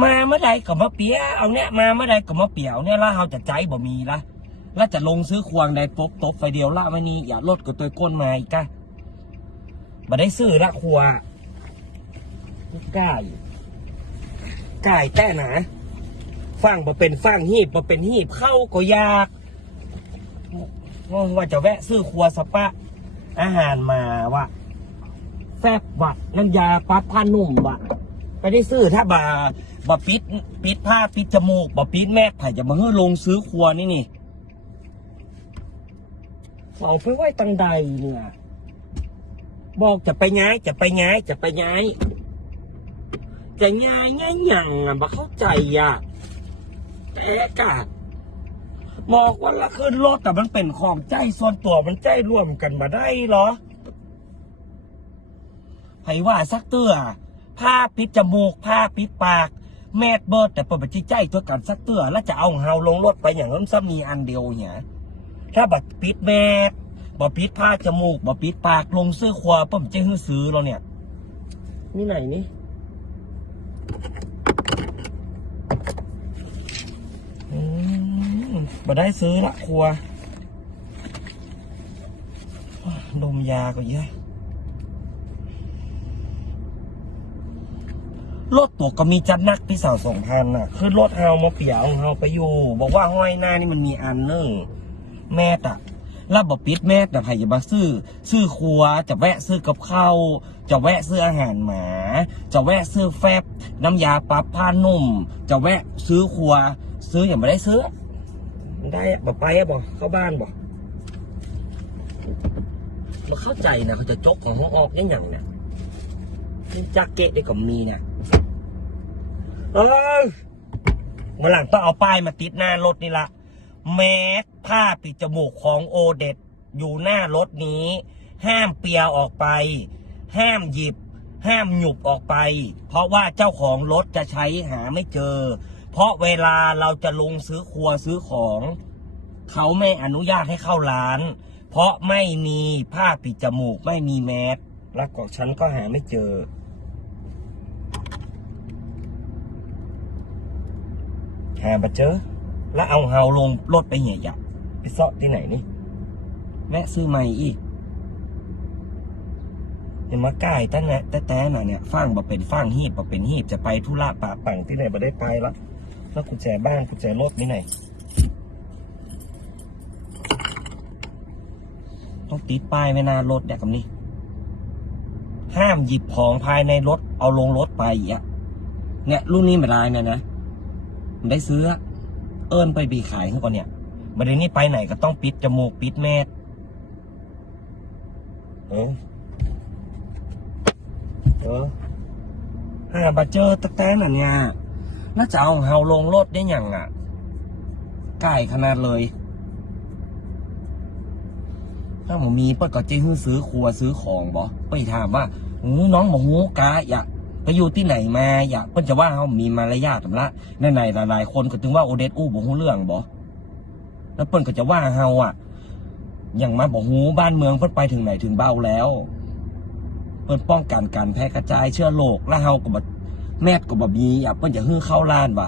มาเมื่อใดก็มาเปียเอาเนี่ยมาเมื่อใดก็มาเปียวเนี่ยล้วเราจะใจบ่มีละแล้วจะลงซื้อควงใดปกตบไฟเดียวละวันนี้อย่าลดกับตัวก้นมาอีกกะบ่ได้ซื้อละครัวก่ายก่ายแต่หนาฟังบ่เป็นฟังหีบบ่เป็นหีบเข้าก็ยากว่าจะแวะซื้อครัวสปะ อาหารมาวะแฟบวะน้ำยาปั๊บผ้านุ่มวะไปได้ซื้อถ้าบ่า บ่ปิดปิดผ้าปิดจมูกบ่ปิดแม่ไผ่จะมาเฮ้อลงซื้อครัวนี่นี่เอาไปไว้ตังใดเนี่ย บอกจะไปย้ายจะไปย้ายจะไปย้าย จะย้ายง่ายยังอะบ่เข้าใจอะแต่กะบอกว่าละขึ้นรถแต่มันเป็นของใจส่วนตัวมันใจร่วมกันมาได้เหรอไผว่าสักเตื้อผ้าปิดจมูกผ้าปิดปาก แมดเบิดแต่เปิดบัญชีใจตัวกันสักเตื้อแล้วจะเอาเฮาลงรถไปอย่างนั้นซ้ำมีอันเดียวเนี่ยถ้าบัดปิดแมดบ่ปิดผ้าจมูกบ่ปิดปากลงซื้อควาผมจะฮื้อซื้อเราเนี่ย นี่ไหนนี่อืมบ่ได้ซื้อละครัว ดมยาก็เยอะ รถตัวก็มีจัดนักพี่สาวสองพันน่ะ คือรถเฮามาเปียของเฮาไปอยู่ บอกว่าห้อยหน้านี่มันมีอันเนึงแม่ตะแล้วบอปิดแม่แต่ไผ่จะมาซื้อ ซื้อครัว จะแวะซื้อกับข้าวจะแวะซื้ออาหารหมา จะแวะซื้อแฟบ น้ำยาปรับผ้านุ่ม จะแวะซื้อครัว ซื้ออย่างไม่ได้ซื้อมันได้บอกไปอะบอกเข้าบ้านบอกเราเข้าใจนะเขาจะจกของเขาออกยังอย่างเนี่ยจักเกะได้กับมีเนี่ย เออวันหลังต้องเอาป้ายมาติดหน้ารถนี่ละแมสผ้าปิดจมูกของโอเด็ดอยู่หน้ารถนี้ ห้ามเปียออกไป ห้ามหยิบ ห้ามหยุบออกไป เพราะว่าเจ้าของรถจะใช้หาไม่เจอ เพราะเวลาเราจะลงซื้อครัวซื้อของ เขาไม่อนุญาตให้เข้าร้าน เพราะไม่มีผ้าปิดจมูกไม่มีแมสแล้วก็ฉันก็หาไม่เจอ หาบัเจอ แล้วเอาเฮาลงรถไปเหยียบไปเซาะที่ไหนนี่แวะซื้อใหม่อีกเห็นมาใกล้ตั้งแต่แต่น่ะเนี่ยฟังบ่เป็นฟังหีบบ่เป็นหีบจะไปธุระป่าปังที่ไหนบ่ได้ไปละแล้วกุญแจบ้านกุญแจรถนี่ไหนต้องติดป้ายไว้หน้ารถเนี่ยกับนี่ห้ามหยิบของภายในรถเอาลงรถไปอะเนี่ยรุ่นนี้ไม่ได้เนี่ยนะ มันได้ซื้อ เอิญไปบีขายขึ้นก่อนเนี่ยบัดนี้ไปไหนก็ต้องปิดจมูกปิดแมสเออเออหาบัเจอตะแตนอะเนี่ยแล้วจะเอาเฮาลงรถได้ยังอะไก่ขนาดเลย ถ้าผมมีเปิ้ลก็เจะฮื้ซื้อครัวซื้อของบ่ไปถามว่าหูน้องบอกหูกาอยาก ไปอยู่ที่ไหนมาอยากเปิ้ลจะว่าเขามีมารยาททำละในในหลายๆคนก็ถึงว่าโอเดสอู้บอกหูเรื่องบ่แล้วเปิ้ลก็จะว่าเฮาอะ อย่างมาบอกหูบ้านเมืองเปิ้ลไปถึงไหนถึงเบ้าแล้วเปิ้ลป้องกันการแพร่กระจายเชื้อโรคแล้วเฮาก็บแมทก็บมีอะเปิ้ลจะฮื้อเข้าร้านบ่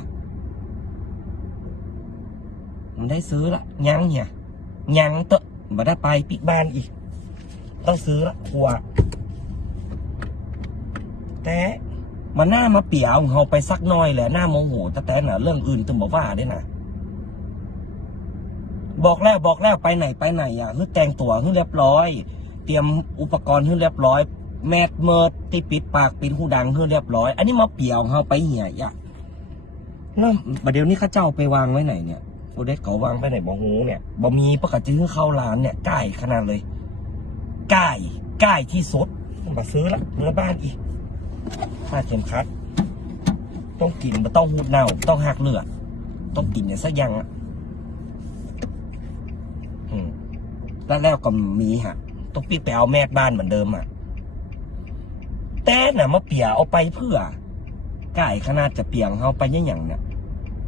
มันได้ซื้อละยังเนี่ยยังเตอะมาได้ไปปิกบ้านอีก ต้องซื้อละครัว แต่มันหน้ามาเปียของเขาไปสักหน้อยแหละหน้าโมโหแต่แต่น่ะ เรื่องอื่นตึงบอกว่าได้นะบอกแล้วบอกแล้วไปไหนไปไหนอะคือแต่งตัวคือเรียบร้อย เตรียมอุปกรณ์คือเรียบร้อย แมสเมิดที่ปิดปากปิดหูดังคือเรียบร้อย อันนี้มาเปียวของเขาไปเหี่ยอะแล้วประเดี๋ยวนี้ข้าเจ้าไปวางไว้ไหนเนี่ยโอเดสเขาวางไปไหนบ่หูเนี่ยบ่มีปกติคือเข้าร้านเนี่ยใกล้ขนาดเลยใกล้ใกล้ที่สุดมาซื้อละเนื้อบ้านอีก ค่าเข็มขัด ต้องกินมันต้องหูดเน่า ต้องหักเลือดต้องกินเนี่ยสักอย่างอะอืมแล้วแล้วก็มีฮะ ต้องปีไปเอาแม่บ้านเหมือนเดิมอะ แต่น่ะมาเปียเอาไปเพื่อก่ขนาดจะเปียงเขาไปยังอย่างเนี่ย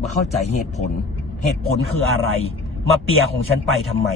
มาเข้าใจเหตุผล เหตุผลคืออะไร มาเปียของฉันไปทำไม